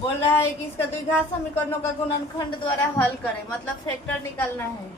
बोल रहा है कि इसका द्विघात समीकरणों का गुणनखंड द्वारा हल करें, मतलब फैक्टर निकालना है।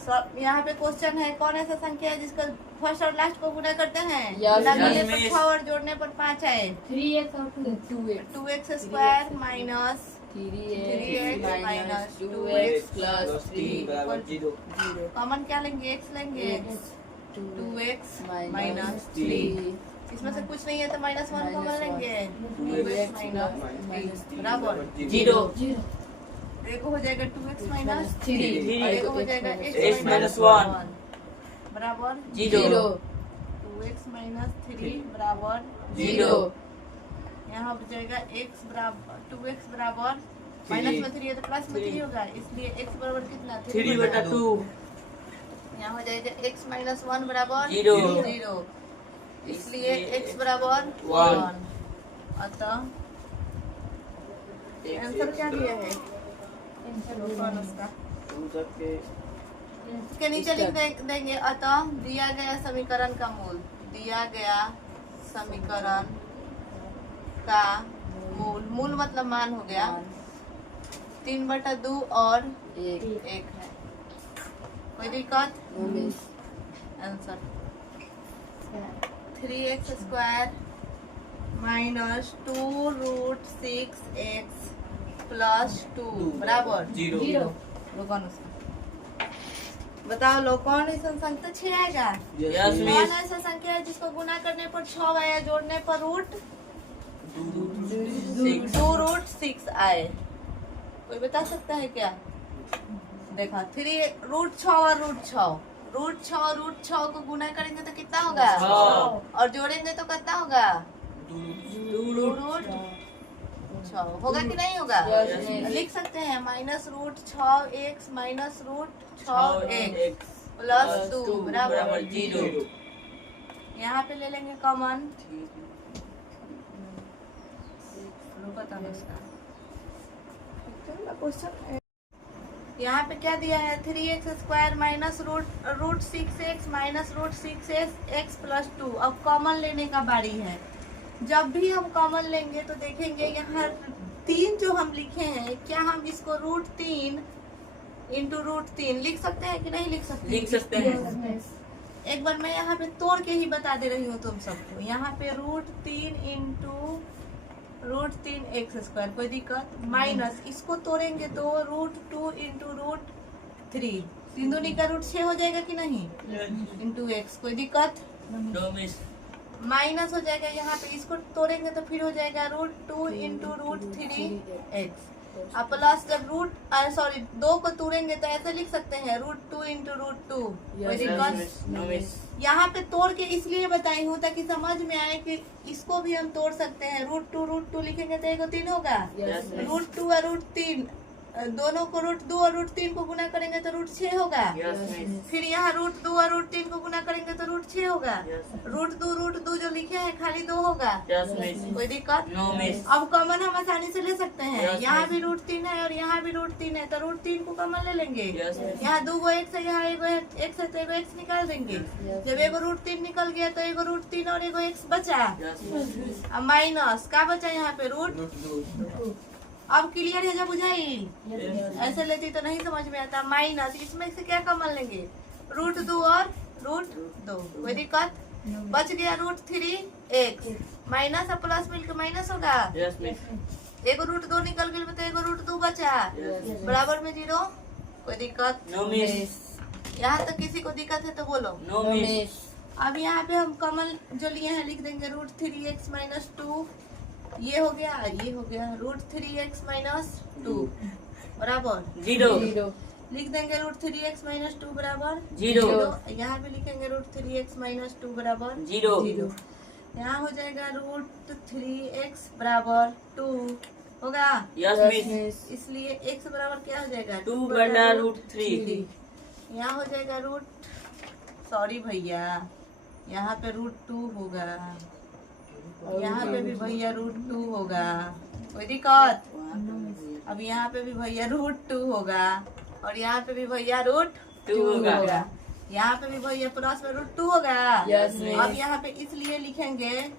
सब यहाँ पे क्वेश्चन है, कौन ऐसा संख्या है जिसका फर्स्ट और लास्ट को गुणा करते हैं? गुणा पर 6 और जोड़ने पर 5 आए। 3x और 2x square minus 3x minus 2x plus 3 common क्या लेंगे? x लेंगे। 2x माइनस 3, इसमें से कुछ नहीं है तो -1 कॉमन लेंगे। 2x माइनस 3 बराबर 0। एक हो जाएगा 2x माइनस 3 और एक हो जाएगा x माइनस 1 बराबर 0। 2x माइनस 3 बराबर 0। यहाँ हो जाएगा x बराबर 2x बराबर माइनस में 3 है तो प्लस में 3 होगा, इसलिए x बराबर कितना? 3/2। यहाँ हो जाएगा x माइनस 1 बराबर 0, इसलिए x बराबर 1। अतः आंसर क्या दिया है? इसके नीचे लिख देंगे, अतः दिया गया समीकरण का मूल, दिया गया समीकरण का मूल मतलब मान हो गया 3/2 और 1 है। कोई दिक्कत? Answer 3x square minus 2√6x plus 2 बराबर 0। बताओ लोग, कौन ऐसा संख्या 6 आएगा? Yes, कौन miss। ऐसा संख्या है जिसको गुना करने पर 6 आया, जोड़ने पर रूट 2√6 आए? कोई बता सकता है क्या? देखा 3√6 और √6 को गुना करेंगे तो कितना होगा? 6 और जोड़ेंगे तो कितना होगा? 2√6 होगा कि नहीं होगा? Yes, miss। लिख सकते हैं -√6x माइनस √6x प्लस 2 बराबर 0। यहाँ पे ले लेंगे कॉमन। यहाँ पे क्या दिया है? 3x square minus √6x minus √6x plus 2। अब कॉमन लेने का बारी है। जब भी हम कॉमन लेंगे तो देखेंगे यहाँ 3 जो हम लिखे हैं, क्या हम इसको √3 इंटू √3 लिख सकते हैं कि नहीं लिख सकते? लिख सकते हैं। एक बार मैं यहाँ पे तोड़ के ही बता दे रही हूँ तुम सबको। यहाँ पे √3 इंटू √3x स्क्वायर, कोई दिक्कत? माइनस इसको तोड़ेंगे तो √2 इंटू √3, 3 दूनी का √6 हो जाएगा कि नहीं? इंटू x, कोई दिक्कत? No, miss। माइनस हो जाएगा। यहाँ पे इसको तोड़ेंगे तो फिर हो जाएगा √2 इंटू √3x और प्लस जब 2 को तोड़ेंगे तो ऐसे लिख सकते हैं √2 इंटू √2, कोई दिक्कत? No, miss। यहाँ पे तोड़ के इसलिए बताई हूँ ताकि समझ में आए कि इसको भी हम तोड़ सकते हैं। √2 लिखेंगे तो एक 3 होगा। Yes, miss। √2 और √3 दोनों को √2 और √3 को गुना करेंगे तो √6 होगा। Yes, miss। फिर यहाँ √2 और √3 को गुना करेंगे तो √6 होगा। Yes। √2 जो लिखे हैं खाली 2 होगा। Yes, miss। कोई दिक्कत? No, miss। अब कॉमन हम आसानी से ले सकते हैं। Yes, यहाँ miss। भी √3 है और यहाँ भी √3 है तो √3 को कॉमन ले लेंगे। Yes, miss। यहाँ 2 x है, यहाँ 1 x है तो 1 x निकाल देंगे। जब 1 √3 निकल गया तो 1 √3 और 1 x बचा। Yes, miss। अब माइनस का बचा यहाँ पे √2। अब क्लियर है? जब बुझाई ऐसे लेती तो नहीं समझ में आता। माइनस इसमें से क्या कॉमन लेंगे? √2 और √2, कोई दिक्कत? बच गया √3x माइनस और प्लस मिलकर माइनस होगा। Yes, miss। एक √2 निकल गया तो 1 √2 बचा, Yes। बराबर में 0, कोई दिक्कत? No, miss। यहाँ तक किसी को दिक्कत है तो बोलो। No, miss। अब यहाँ पे हम कॉमन जो लिए हैं लिख देंगे √3x माइनस 2, ये हो गया √3x माइनस 2 बराबर 0। लिख देंगे √3x माइनस 2 बराबर 0। यहाँ भी लिखेंगे √3x माइनस 2 बराबर 0। यहाँ हो जाएगा √3x बराबर 2 होगा। Yes, miss। इसलिए x बराबर क्या हो जाएगा? 2/√3। यहाँ हो जाएगा सॉरी भैया, यहाँ पे √2 होगा, यहाँ पे भी भैया √2 होगा, कोई दिक्कत? अब यहाँ पे भी भैया √2 होगा और यहाँ पे भी भैया √2 होगा। यहाँ पे भी भैया प्लस में √2 होगा। Yes, miss। अब यहाँ पे इसलिए लिखेंगे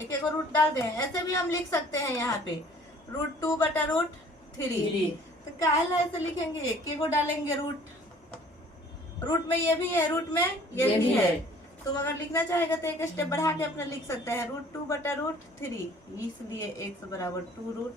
एक एक रूट डाल दें। ऐसे भी हम लिख सकते हैं यहाँ पे √2 बटा √3। तो काहे ऐसे लिखेंगे, एक को डालेंगे रूट में ये भी है, रूट में ये भी है। तुम अगर लिखना चाहेगा तो एक स्टेप बढ़ा के अपना लिख सकते हैं √2 बटा √3, इसलिए x बराबर 2√।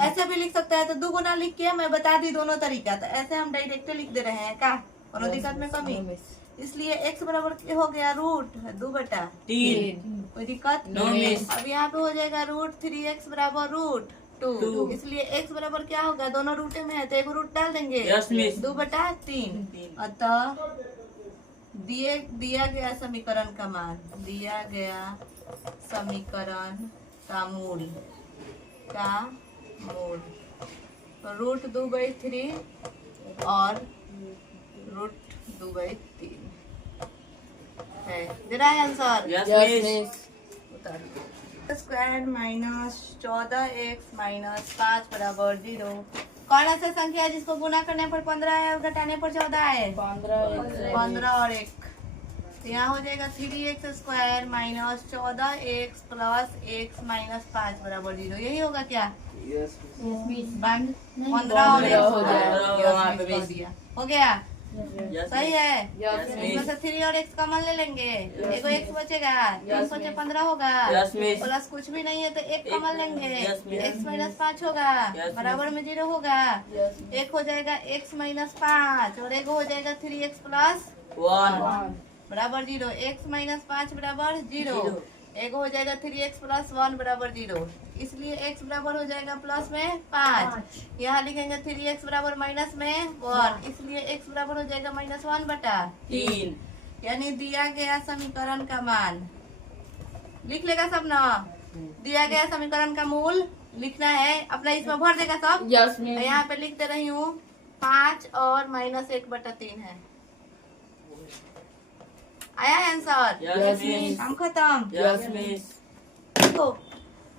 ऐसे भी लिख सकता है। तो 2 गुना लिख के मैं बता दी दोनों तरीका। तो ऐसे हम डायरेक्ट लिख दे रहे हैं का, कोनो दिक्कत में कमी। इसलिए x बराबर हो गया √2 बटा 3। कोई दिक्कत? अब यहाँ पे हो जाएगा √3x बराबर √2। इसलिए x बराबर क्या होगा, दोनों रूटे में है तो एक रूट डाल देंगे 2 बटा 3। अतः दिया गया समीकरण का मान, दिया गया समीकरण का मूल √2/3 और √2/3 है। दे रहा है answer? Square minus 14x minus 5 बराबर 0। कौन ऐसा संख्या है जिसको गुना करने पर 15 है और घटाने पर 14 है? 15 और 1। तो यहाँ हो जाएगा 3x square minus 14x plus x minus 5 बराबर 0। यही होगा क्या? बंद 15 और 1 हो गया। सही है। इसमें से 3 और x कॉमन ले लेंगे, एक x बचेगा, 3 बचे 15 होगा, प्लस कुछ भी नहीं है तो 1 कॉमन लेंगे, x माइनस 5 होगा, बराबर में 0 होगा। एक हो जाएगा x माइनस 5 और एक हो जाएगा 3x प्लस 1 बराबर 0। x माइनस 5 बराबर 0, एक हो जाएगा 3x प्लस 1 बराबर 0। इसलिए x बराबर हो जाएगा प्लस में 5। यहाँ लिखेंगे 3x बराबर माइनस में 1, इसलिए x बराबर हो जाएगा -1 बटा 3। यानी दिया गया समीकरण का मान लिख लेगा सब ना। दिया गया समीकरण का मूल लिखना है अपना, इसमें भर देगा सब। यहाँ पे लिख दे रही हूँ 5 और -1 बटा 3 है। आया है आंसर? हम खत्म। तो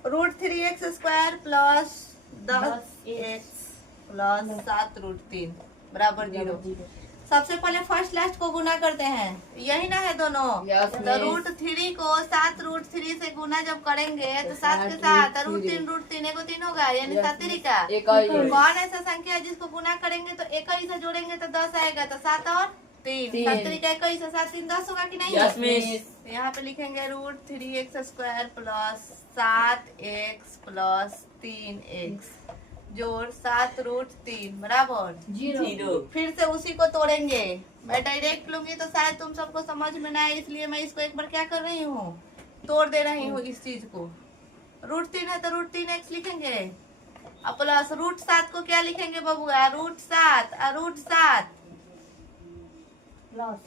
√3x square plus 10x plus 7√3 बराबर 0। सबसे पहले फर्स्ट लास्ट को गुना करते हैं, यही ना है दोनों। तो √3 को 7√3 से गुना जब करेंगे तो 7 के साथ √3 एगो 3 होगा, यानी 7 का। कौन ऐसा संख्या है जिसको गुना करेंगे तो 1 से जोड़ेंगे तो 10 आएगा, तो 7 और 3 7 तरीका 21 से 7 3 10 होगा कि नहीं? यहाँ पे लिखेंगे √3x square plus 7x plus 3x जोड़ 7√3 बराबर 0। फिर से उसी को तोड़ेंगे। मैं डायरेक्ट लूंगी तो शायद तुम सबको समझ में ना आए, इसलिए मैं इसको एक बार क्या कर रही हूँ, तोड़ दे रही हूँ इस चीज को। √3 है तो √3x लिखेंगे, अब प्लस √7 को क्या लिखेंगे बबुआ, √7 √7 √7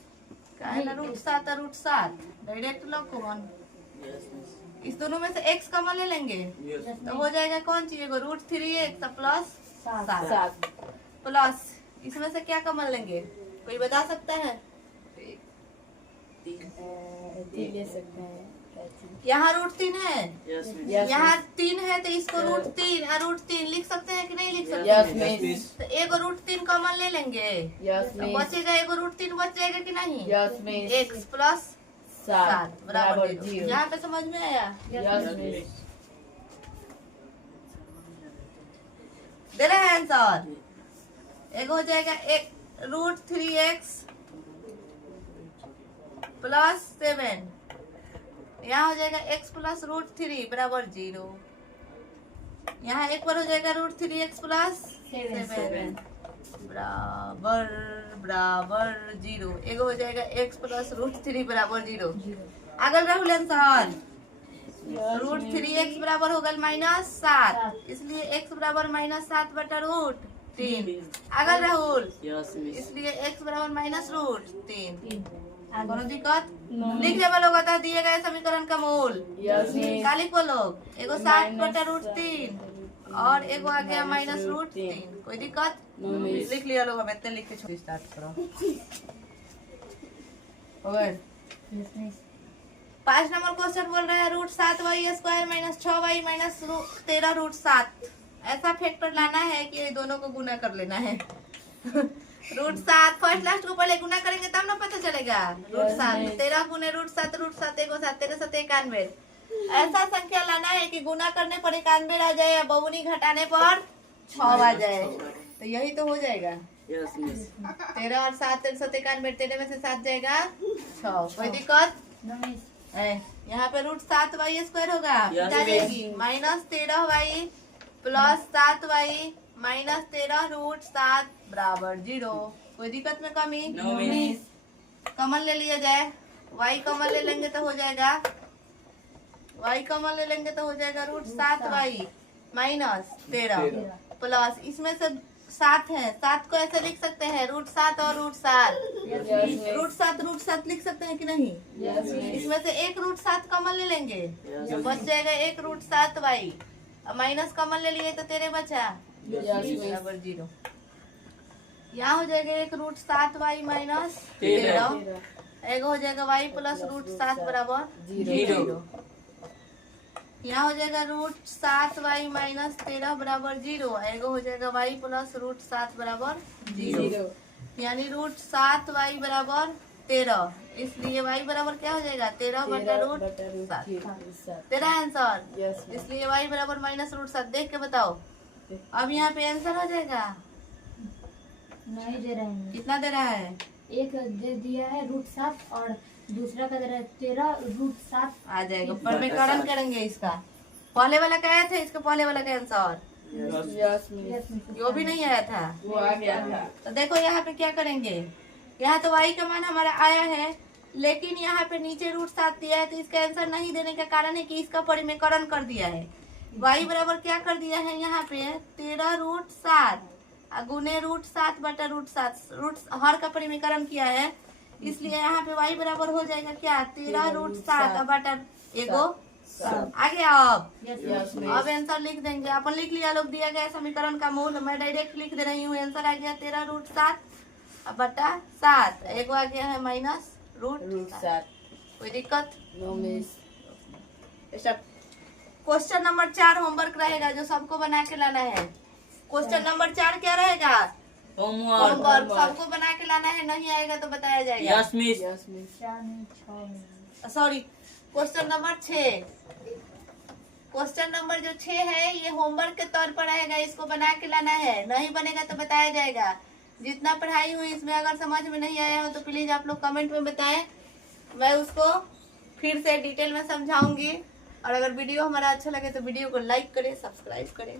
√7 डायरेक्ट लॉग कॉमन। इस दोनों में से x कॉमन ले लेंगे तो हो जाएगा कौन चीज, √3x प्लस 7 प्लस इसमें से क्या कॉमन लेंगे, कोई बता सकता है? ले सकते हैं। यहाँ √3 है, यहाँ 3 है तो इसको √3 लिख सकते हैं कि नहीं लिख सकते? तो एगो √3 कॉमन ले लेंगे तो बचेगा एगो √3 बच जाएगा कि नहीं? x प्लस 7 बराबर 0। यहाँ पे समझ में आया? दे रहे हैं आंसर। एक हो जाएगा √3x प्लस 7, यहाँ हो जाएगा x प्लस √3 बराबर 0। यहाँ एक बार हो जाएगा √3x प्लस 7 बराबर 0। एक हो जाएगा x प्लस √3 बराबर 0। अगल राहुल आंसर √3x बराबर होगा -7, इसलिए x बराबर -7 बटा √3। अगल राहुल इसलिए x बराबर -√3। कोनो दिक्कत? लिख ले बोलो, बता दिए गए समीकरण का मूल क्या लिख बोलो, एगो 7 बटा √3 और एगो आ गया -√3। कोई दिक्कत? लिख लिया लोग, हम इतने लिख के छोड़ स्टार्ट करो। 5 नंबर क्वेश्चन बोल रहा है √7y square minus 6y minus 13√7। ऐसा फैक्टर लाना है कि ये दोनों को गुना कर लेना है। √7 फर्स्ट लास्ट को पहले गुना करेंगे तब ना पता चलेगा। √7 13 गुने √7 √7 एगो 7 13 7 91 ऐसा संख्या लाना है कि गुना करने पर 91 आ जाए या बहुगुनी घटाने पर 6 आ जाए। तो यही तो हो जाएगा। Yes miss. 13 और 7 391, 13 में से 7 जाएगा 6। कोई दिक्कत? No miss. यहाँ पे √7y² होगा, Yes, क्या जाएगी? -13y प्लस 7y माइनस 13 √7 बराबर 0। कोई दिक्कत में कमी? No miss. कमल ले लिया जाए, y कमल ले लेंगे तो हो जाएगा, y कमल ले लेंगे तो हो जाएगा √7y माइनस 13 प्लस इसमें से 7 है, 7 को ऐसे लिख सकते हैं √7 और √7, √7 लिख सकते हैं कि नहीं? इसमें से एक √7 कमल ले लेंगे तो बच जाएगा एक √7y, माइनस कमल ले लिए तो 13 बचा बराबर 0। यहाँ हो जाएगा एक √7y माइनस 13, एक हो जाएगा y प्लस √7 बराबर 0। यहाँ हो जाएगा √7y माइनस 13 बराबर 0, एक हो जाएगा y प्लस √7 बराबर 0, यानी √7y बराबर 13, इसलिए y बराबर क्या हो जाएगा 13 बटा √7। तेरा आंसर, इसलिए y बराबर माइनस √7। देख के बताओ, अब यहाँ पे आंसर हो जाएगा। नहीं दे रहे हैं। कितना दे रहा है? एक दे दिया है √7 और दूसरा का दे रहा है 13 √7 आ जाएगा। परिमेकरण करेंगे इसका, पहले वाला क्या आया था, इसका पहले वाला का आंसर यो भी नहीं आया था, वो आ गया था। तो देखो यहाँ पे क्या करेंगे, यहाँ तो y का मान हमारा आया है, लेकिन यहाँ पे नीचे √7 दिया है, तो इसका आंसर नहीं देने का कारण है कि इसका परिमेकरण कर दिया है। y बराबर क्या कर दिया है यहाँ पे 13 √7 गुने √7 बटा √7, हर का परिमेकरण किया है, इसलिए यहाँ पे y बराबर हो जाएगा क्या 13 √7 बटा एगो 7। आ गया। अब आंसर लिख देंगे, अपन लिख लिया लोग, दिया गया समीकरण का मूल मैं डायरेक्ट लिख दे रही हूँ। आंसर आ गया 13 √7 बटा 7, एगो आ गया है माइनस √7। कोई दिक्कत? क्वेश्चन नंबर 4 होमवर्क रहेगा जो सबको बना के लाना है। क्वेश्चन नंबर 4 क्या रहेगा? होमवर्क सबको बना के लाना है, नहीं आएगा तो बताया जाएगा। Yes miss. 4 नहीं 6 sorry, question number 6, question number जो 6 है ये होमवर्क के तौर पर रहेगा, इसको बना के लाना है, नहीं बनेगा तो बताया जाएगा। जितना पढ़ाई हुई इसमें अगर समझ में नहीं आया हो तो प्लीज आप लोग कमेंट में बताएं, मैं उसको फिर से डिटेल में समझाऊंगी। और अगर वीडियो हमारा अच्छा लगे तो वीडियो को लाइक करें, सब्सक्राइब करें।